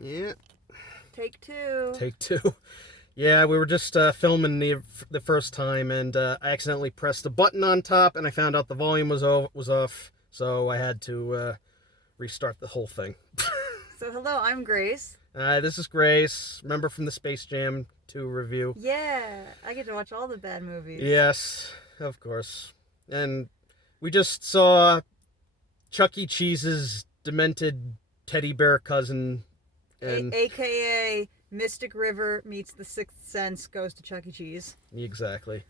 Yeah. Take two. Take two. Yeah, we were just filming the first time, and I accidentally pressed the button on top, and I found out the volume was off, so I had to restart the whole thing. So hello, I'm Grace. This is Grace. Remember from the Space Jam 2 review? Yeah, I get to watch all the bad movies. Yes, of course. And we just saw Chuck E. Cheese's demented teddy bear cousin, and AKA Mystic River meets The Sixth Sense goes to Chuck E. Cheese. exactly.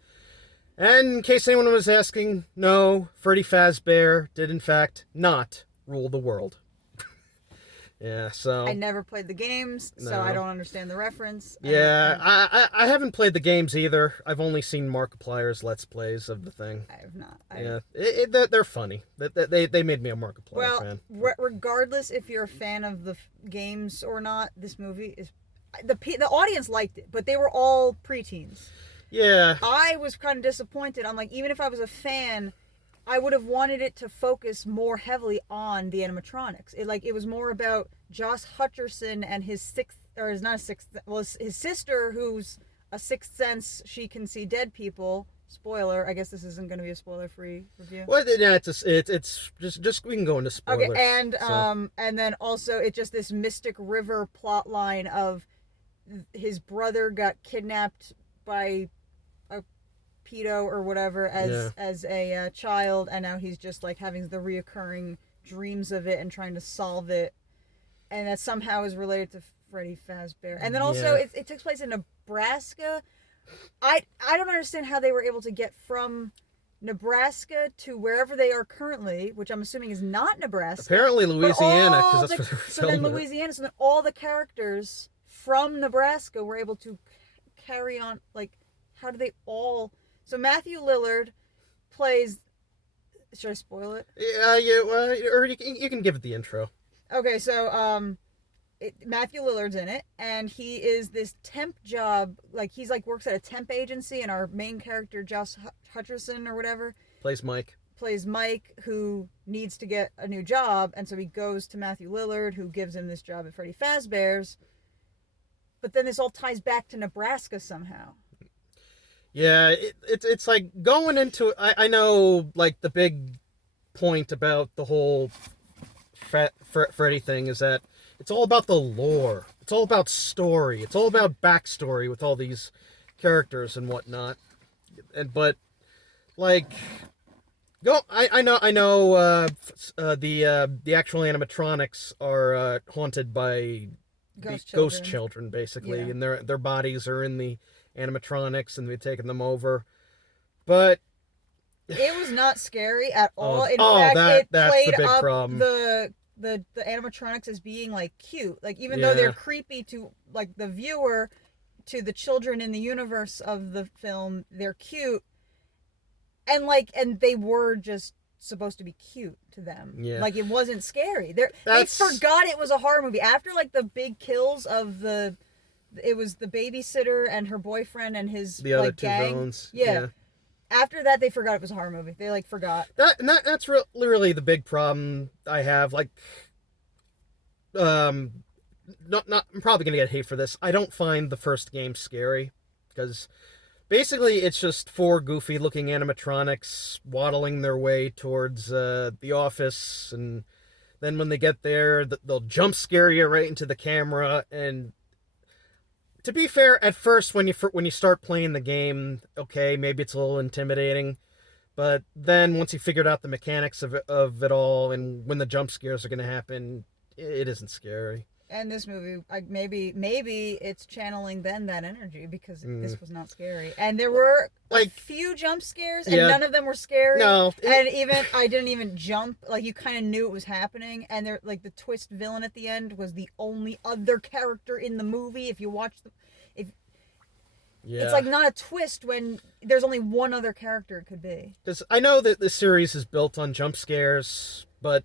And in case anyone was asking, no, Freddy Fazbear did in fact not rule the world. Yeah, so I never played the games, so No. I don't understand the reference. yeah, I haven't played the games either. I've only seen Markiplier's Let's Plays of the thing. I have not. Yeah, they're funny. They made me a Markiplier fan. Regardless if you're a fan of the games or not, this movie is... The audience liked it, but they were all preteens. Yeah. I was kind of disappointed. I'm like, even if I was a fan, I would have wanted it to focus more heavily on the animatronics. It was more about Josh Hutcherson and his sister, who's a sixth sense. She can see dead people. Spoiler. I guess this isn't going to be a spoiler-free review. Well, yeah, it's just we can go into spoilers. Okay, and then also it's just this Mystic River plot line of his brother got kidnapped by a pedo or whatever as a child, and now he's just like having the reoccurring dreams of it and trying to solve it, and that somehow is related to Freddy Fazbear. And then also it takes place in Nebraska. I don't understand how they were able to get from Nebraska to wherever they are currently, which I'm assuming is not Nebraska. Apparently Louisiana, because that's where they were so then filming Louisiana. So then all the characters from Nebraska were able to carry on. Like, how do they all? So Matthew Lillard plays. Should I spoil it? Yeah, or you can give it the intro. Okay, so Matthew Lillard's in it, and he is this temp job. Like, he's like works at a temp agency, and our main character, Josh Hutcherson or whatever, Plays Mike, who needs to get a new job, and so he goes to Matthew Lillard, who gives him this job at Freddy Fazbear's. But then this all ties back to Nebraska somehow. Yeah, it's like going into... I know, like, the big point about the whole Freddy thing is that it's all about the lore. It's all about story. It's all about backstory with all these characters and whatnot. But, like... I know. The actual animatronics are haunted by ghost children, basically, and their bodies are in the animatronics, and they've taken them over. But it was not scary at all. In fact, it played the big up problem. the animatronics as being like cute, like even though they're creepy to like the viewer, to the children in the universe of the film, they're cute. And they were just supposed to be cute to them. Yeah. Like, it wasn't scary. They forgot it was a horror movie. After, like, the big kills of it was the babysitter and her boyfriend and his, the other like, two gang. villains. Yeah. After that, they forgot it was a horror movie. They, like, forgot. That's really the big problem I have. Like, I'm probably going to get hate for this. I don't find the first game scary, because... basically, it's just four goofy-looking animatronics waddling their way towards the office, and then when they get there, they'll jump scare you right into the camera. And to be fair, at first, when you start playing the game, okay, maybe it's a little intimidating, but then once you figured out the mechanics of it all, and when the jump scares are going to happen, it isn't scary. And this movie, maybe it's channeling then that energy, because this was not scary. And there were a few jump scares, and none of them were scary. No. And I didn't even jump. Like, you kind of knew it was happening. And there, like, the twist villain at the end was the only other character in the movie. If you watch it's like not a twist when there's only one other character it could be. Because I know that this series is built on jump scares, but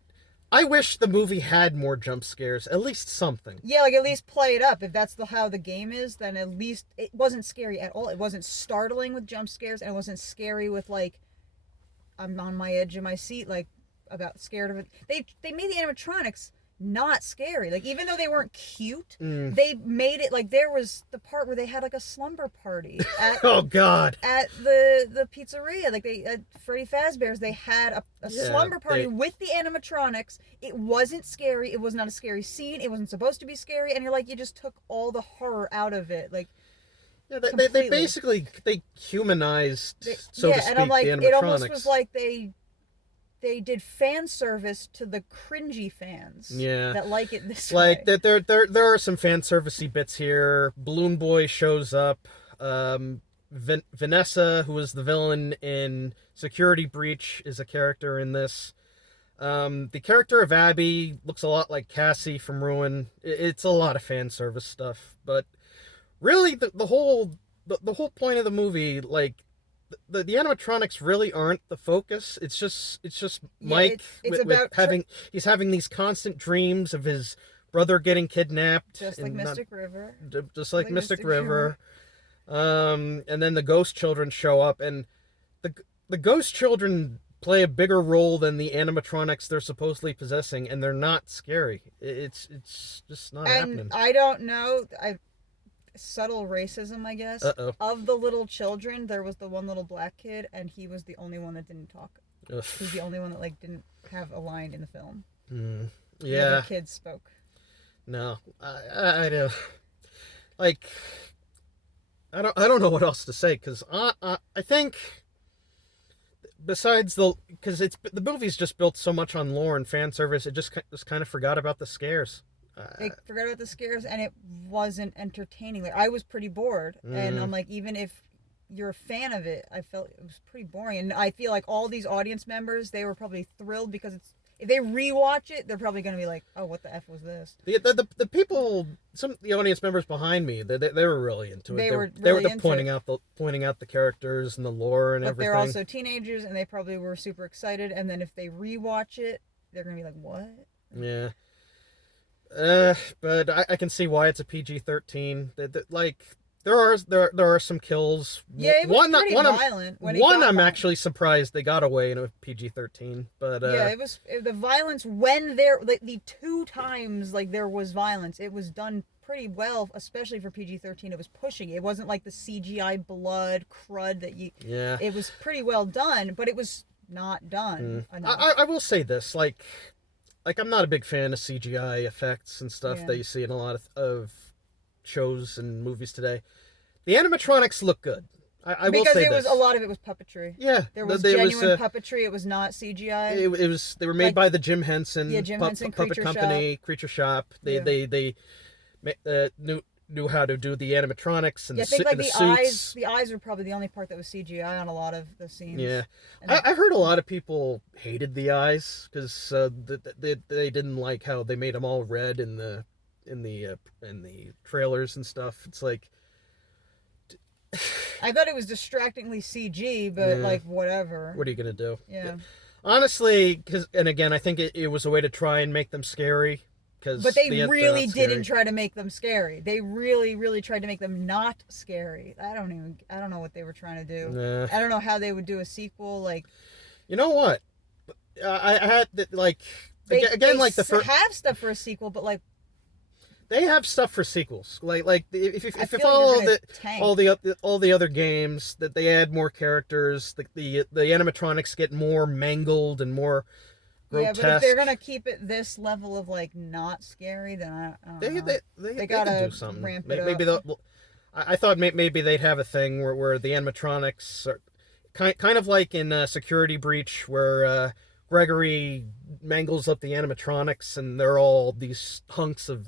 I wish the movie had more jump scares, at least something. Yeah, like, at least play it up. If that's how the game is, then at least it wasn't scary at all. It wasn't startling with jump scares, and it wasn't scary with, like, I'm on my edge of my seat, like, about scared of it. They made the animatronics not scary. Like, even though they weren't cute, Mm. they made it like there was the part where they had like a slumber party at Oh God. at the pizzeria. Like, they at Freddy Fazbear's, they had a slumber party with the animatronics. It wasn't scary. It was not a scary scene. It wasn't supposed to be scary, and you're like, you just took all the horror out of it. Like, yeah, they basically they humanized, so to speak, and I'm like, the animatronics. it almost was like they did fan service to the cringy fans. Yeah. That like it this like way. there are some fan servicey bits here. Balloon Boy shows up. Vanessa, who was the villain in Security Breach, is a character in this. The character of Abby looks a lot like Cassie from Ruin. It's a lot of fan service stuff, but really the whole point of the movie, like, the animatronics really aren't the focus. It's just Mike it's about he's having these constant dreams of his brother getting kidnapped, just like Mystic River. Just like Mystic River. And then the ghost children show up, and the ghost children play a bigger role than the animatronics they're supposedly possessing, and they're not scary. It's just not happening. I don't know. Subtle racism, I guess. Uh-oh. Of the little children, there was the one little black kid, and he was the only one that didn't talk. Ugh. He's the only one that like didn't have a line in the film. Yeah. The other kids spoke. No, I do. Like, I don't know what else to say, because I think, besides because the movie's just built so much on lore and fan service, it just kind of forgot about the scares. They forgot about the scares, and it wasn't entertaining. Like, I was pretty bored, and I'm like, even if you're a fan of it, I felt it was pretty boring. And I feel like all these audience members, they were probably thrilled, because if they rewatch it, they're probably going to be like, oh, what the F was this? The people, some of the audience members behind me, they were really into it. They were pointing out the characters and the lore and but everything. They're also teenagers, and they probably were super excited. And then if they rewatch it, they're going to be like, what? Yeah. But I can see why it's a PG-13. Like, there are some kills. Yeah, it was pretty violent. I'm actually surprised they got away in a PG-13. But yeah, it was the violence when the two times like there was violence. It was done pretty well, especially for PG-13. It was pushing. It wasn't like the CGI blood crud that you. Yeah. It was pretty well done, but it was not done enough. I will say this, like I'm not a big fan of CGI effects and stuff that you see in a lot of shows and movies today. The animatronics look good. I will say this. Because a lot of it was puppetry. Yeah. There was genuine puppetry. It was not CGI. They were made by the Jim Henson, Henson puppet company, Creature Shop. They knew how to do the animatronics and I think like the suits. The eyes were probably the only part that was CGI on a lot of the scenes. Yeah, I heard a lot of people hated the eyes because they didn't like how they made them all red in the trailers and stuff. It's like, I thought it was distractingly CG, but like whatever. What are you gonna do? Yeah. Honestly, and again, I think it was a way to try and make them scary. But they really didn't try to make them scary. They really, really tried to make them not scary. I don't know what they were trying to do. Nah. I don't know how they would do a sequel. Like, you know what? I had like they the first have stuff for a sequel, but like they have stuff for sequels. Like if you follow all the other games, that they add more characters. The animatronics get more mangled and more grotesque. Yeah, but if they're gonna keep it this level of like not scary, then I don't know. They gotta do something. Ramp it maybe up. I thought maybe they'd have a thing where the animatronics are kind of like in Security Breach, where Gregory mangles up the animatronics and they're all these hunks of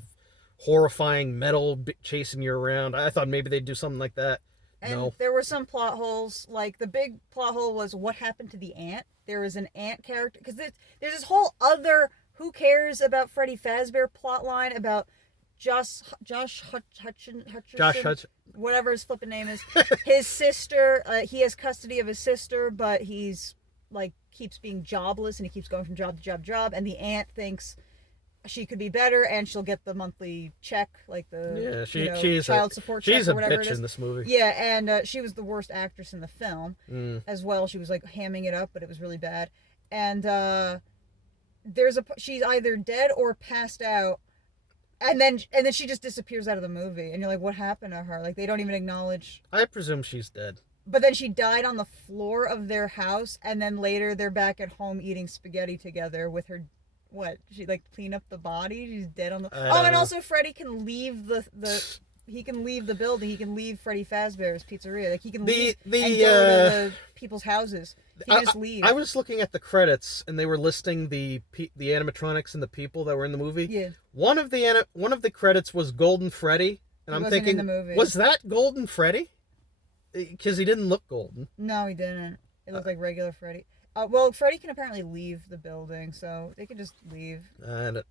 horrifying metal chasing you around. I thought maybe they'd do something like that. And there were some plot holes. Like, the big plot hole was what happened to the ant. There was an ant character. Because there's this whole other who cares about Freddy Fazbear plot line about Josh Hutchinson, whatever his flipping name is. His sister, he has custody of his sister, but he's, like, keeps being jobless, and he keeps going from job to job. And the ant thinks she could be better, and she'll get the monthly check, like she's child support check. She's or a whatever bitch it is. in this movie. Yeah, and she was the worst actress in the film as well. She was like hamming it up, but it was really bad. And she's either dead or passed out, and then she just disappears out of the movie, and you're like, what happened to her? Like, they don't even acknowledge. I presume she's dead. But then she died on the floor of their house, and then later they're back at home eating spaghetti together with her. What? She like clean up the body? She's dead on the. Oh, and also Freddy can leave the he can leave the building. He can leave Freddy Fazbear's Pizzeria. Like, he can leave and go to the people's houses. He can just leave. I was looking at the credits, and they were listing the animatronics and the people that were in the movie. Yeah. One of the credits was Golden Freddy, and I'm thinking, in the movie. Was that Golden Freddy? Because he didn't look golden. No, he didn't. It looked like regular Freddy. Well, Freddy can apparently leave the building, so they can just leave. This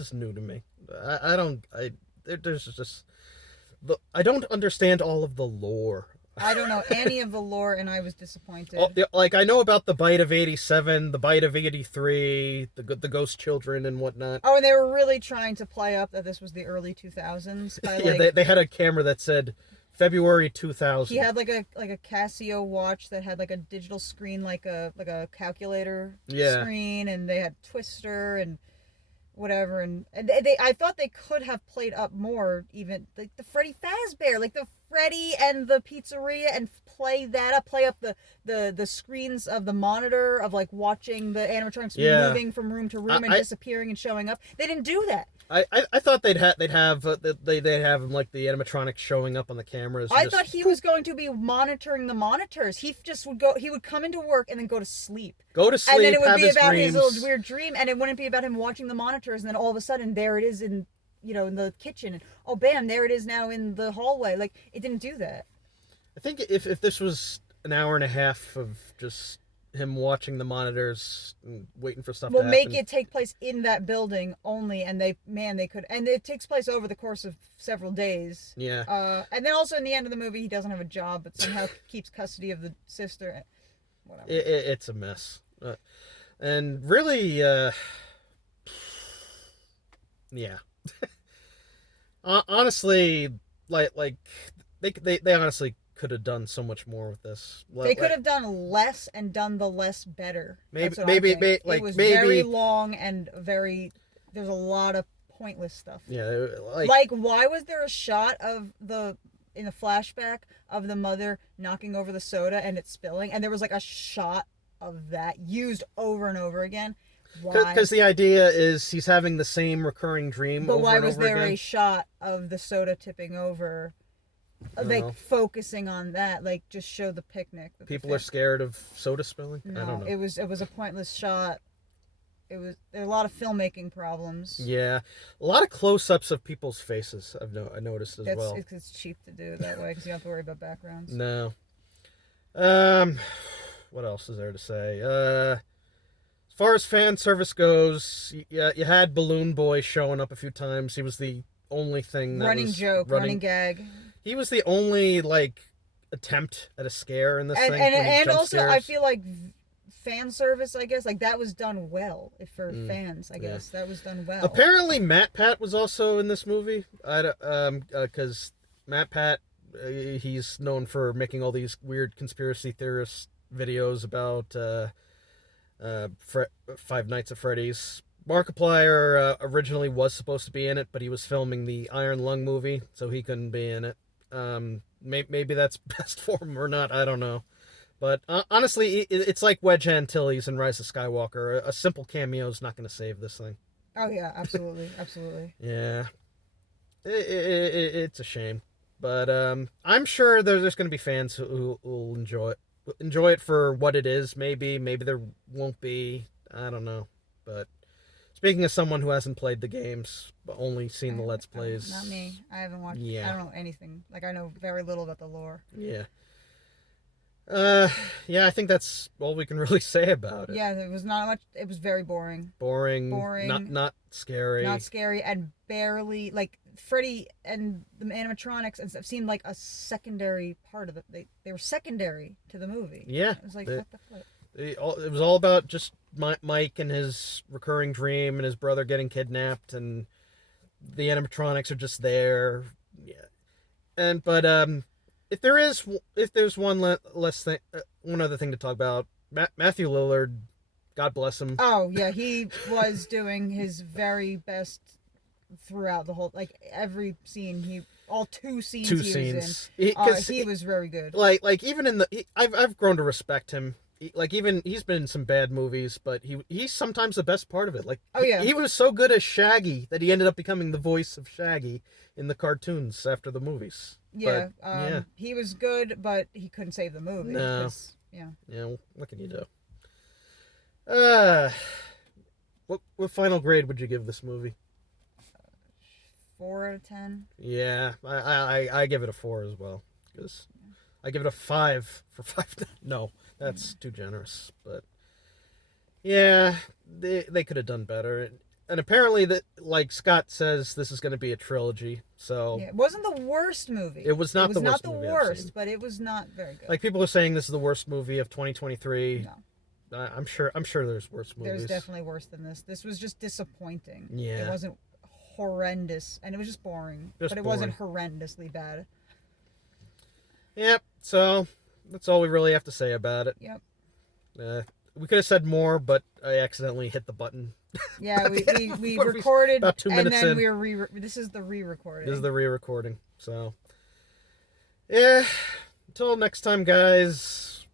is new to me. There's just, I don't understand all of the lore. I don't know any of the lore, and I was disappointed. Like, I know about the Bite of 87, the Bite of 83, the Ghost Children and whatnot. Oh, and they were really trying to play up that this was the early 2000s. Yeah, they had a camera that said February 2000. He had like a Casio watch that had like a digital screen, like a calculator screen, and they had Twister and whatever, and I thought they could have played up more, even like the Freddy Fazbear, like the Freddy and the pizzeria, and play up the screens of the monitor of like watching the animatronics moving from room to room and disappearing and showing up. They didn't do that. I thought they'd have like the animatronics showing up on the cameras. I thought he was going to be monitoring the monitors. He would come into work and then go to sleep. And then it would be about his little weird dream, and it wouldn't be about him watching the monitors, and then all of a sudden there it is in the kitchen, and oh bam, there it is now in the hallway. Like, it didn't do that. I think if this was an hour and a half of just him watching the monitors and waiting for stuff to happen. Make it take place in that building only, and they could, and it takes place over the course of several days. Yeah. And then also in the end of the movie, he doesn't have a job, but somehow keeps custody of the sister. Whatever. It's a mess. And really, yeah. Honestly, like they honestly could have done so much more with this. They could have done less and done the less better. Maybe it was very long and there's a lot of pointless stuff. Yeah, like why was there a shot of in the flashback of the mother knocking over the soda and it spilling, and there was like a shot of that used over and over again? Why? Because the idea is he's having the same recurring dream. But over why and was over there again? a shot of the soda tipping over? Like, focusing on that, like, just show the picnic. People are scared of soda spilling? No, I don't know. it was a pointless shot. There are a lot of filmmaking problems. Yeah. A lot of close-ups of people's faces, I noticed as well. It's cheap to do it that way because you don't have to worry about backgrounds. No. What else is there to say? As far as fan service goes, you had Balloon Boy showing up a few times. He was the only thing that running gag. He was the only, like, attempt at a scare in this thing. And also, I feel like fan service, I guess, like, that was done well for fans, I guess. That was done well. Apparently, Matt Pat was also in this movie. Because Matt Pat, he's known for making all these weird conspiracy theorist videos about Five Nights at Freddy's. Markiplier originally was supposed to be in it, but he was filming the Iron Lung movie, so he couldn't be in it. Maybe that's best for him or not, I don't know. But honestly, it's like Wedge Antilles in Rise of Skywalker. A simple cameo is not going to save this thing. Oh yeah, absolutely, absolutely. Yeah, it's a shame, but I'm sure there's going to be fans who will enjoy it for what it is. Maybe there won't be. I don't know, but. Speaking of someone who hasn't played the games, but only seen the Let's Plays. Not me. I haven't watched. Yeah. I don't know anything. Like, I know very little about the lore. Yeah. Yeah, I think that's all we can really say about it. Yeah, it was not much. It was very boring. Boring. Not scary. Not scary, and barely, like, Freddy and the animatronics and stuff seemed like a secondary part of it. They were secondary to the movie. Yeah. It was like, what the flip? It was all about just Mike and his recurring dream and his brother getting kidnapped, and the animatronics are just there. Yeah, but if there's one other thing to talk about, Matthew Lillard God bless him. Oh yeah, he was doing his very best throughout the whole, like every scene. All two scenes Two he scenes. was in. He was very good. Like even in I've grown to respect him. Like even he's been in some bad movies, but he's sometimes the best part of it. Like oh yeah, he was so good as Shaggy that he ended up becoming the voice of Shaggy in the cartoons after the movies. Yeah, but, yeah. He was good, but he couldn't save the movie. No. Yeah. Yeah, what can you do? What final grade would you give this movie? 4 out of 10. Yeah, I give it a 4 as well, because I give it a 5 for 5. No, that's too generous. But yeah, they could have done better. And apparently, that, like Scott says, this is going to be a trilogy. So yeah, it wasn't the worst movie. It was not the worst the movie I've worst, seen. but it was not very good. Like people are saying, this is the worst movie of 2023. No. I'm sure there's worse movies. There's definitely worse than this. This was just disappointing. Yeah. It wasn't horrendous, and it was just boring. It wasn't horrendously bad. Yep. So that's all we really have to say about it. Yep. We could have said more, but I accidentally hit the button. Yeah, we recorded about 2 minutes and then in. we were this is the re-recording. This is the re-recording. So yeah. Until next time, guys.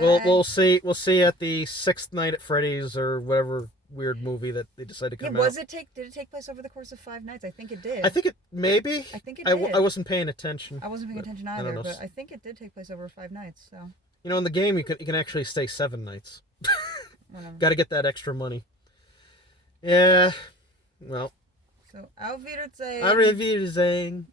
We'll see at the 6th night at Freddy's or whatever weird movie that they decided to come out. Did it take place over the course of 5 nights? I think it did. I think it maybe. I think it did. I wasn't paying attention. I wasn't paying attention either, but I think it did take place over 5 nights. So you know, in the game you can actually stay 7 nights. Got to get that extra money. Yeah. Well. So, auf Wiedersehen. Auf Wiedersehen.